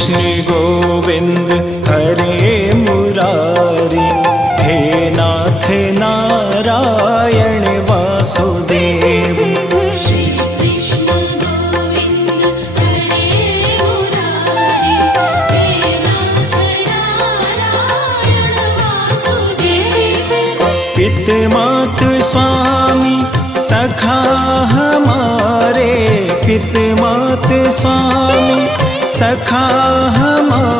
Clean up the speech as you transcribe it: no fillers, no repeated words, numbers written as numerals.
कृष्ण गोविंद हरे मुरारी, हे नाथ नारायण वासुदेव। श्री कृष्ण गोविंद हरे मुरारी, हे नाथ नारायण वासुदेव। पित मात स्वामी सखा हमारे, पित मात स्वामी सखा हमारे,